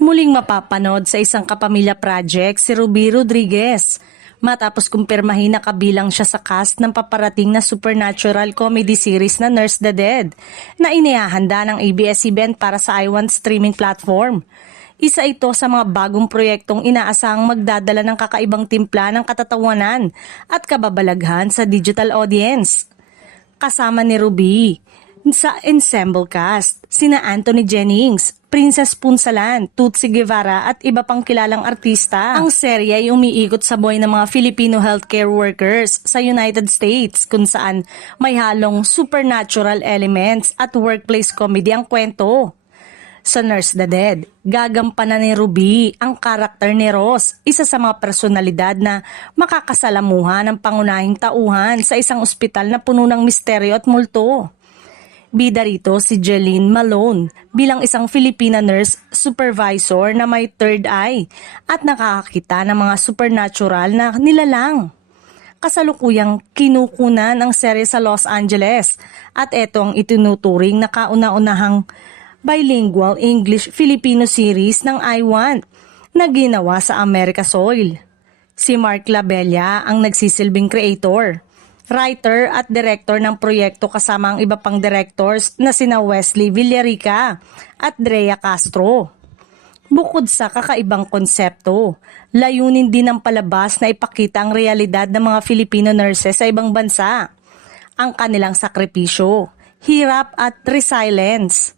Muling mapapanood sa isang kapamilya project si Ruby Rodriguez matapos kumpirmahin na kabilang siya sa cast ng paparating na supernatural comedy series na Nurse the Dead na inihahanda ng ABS-CBN para sa iWant streaming platform. Isa ito sa mga bagong proyektong inaasahang magdadala ng kakaibang timpla ng katatawanan at kababalaghan sa digital audience. Kasama ni Ruby sa ensemble cast, sina Anthony Jennings, Princess Punsalan, Tutsi Guevara at iba pang kilalang artista. Ang serye ay umiikot sa buhay ng mga Filipino healthcare workers sa United States kung saan may halong supernatural elements at workplace comedy ang kwento. Sa Nurse the Dead, gagampanan ni Ruby ang karakter ni Ross, isa sa mga personalidad na makakasalamuhan ng pangunahing tauhan sa isang ospital na puno ng misteryo at multo. Bida rito si Jeline Malone bilang isang Filipina nurse supervisor na may third eye at nakakakita ng mga supernatural na nilalang. Kasalukuyang kinukunan ang serye sa Los Angeles at ito ang itinuturing na kauna-unahang bilingual English-Filipino series ng iWant na ginawa sa America Soil. Si Mark Labella ang nagsisilbing creator, writer at director ng proyekto kasama ang iba pang directors na sina Wesley Villarica at Drea Castro. Bukod sa kakaibang konsepto, layunin din ng palabas na ipakita ang realidad ng mga Filipino nurses sa ibang bansa, ang kanilang sakripisyo, hirap at resilience,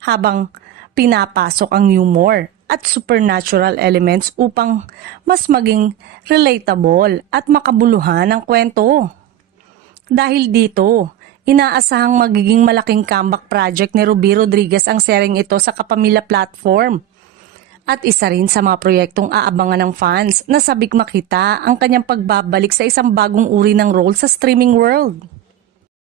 habang pinapasok ang humor at supernatural elements upang mas maging relatable at makabuluhan ang kwento. Dahil dito, inaasahang magiging malaking comeback project ni Ruby Rodriguez ang seryeng ito sa kapamilya platform. At isa rin sa mga proyektong aabangan ng fans na sabik makita ang kanyang pagbabalik sa isang bagong uri ng role sa streaming world.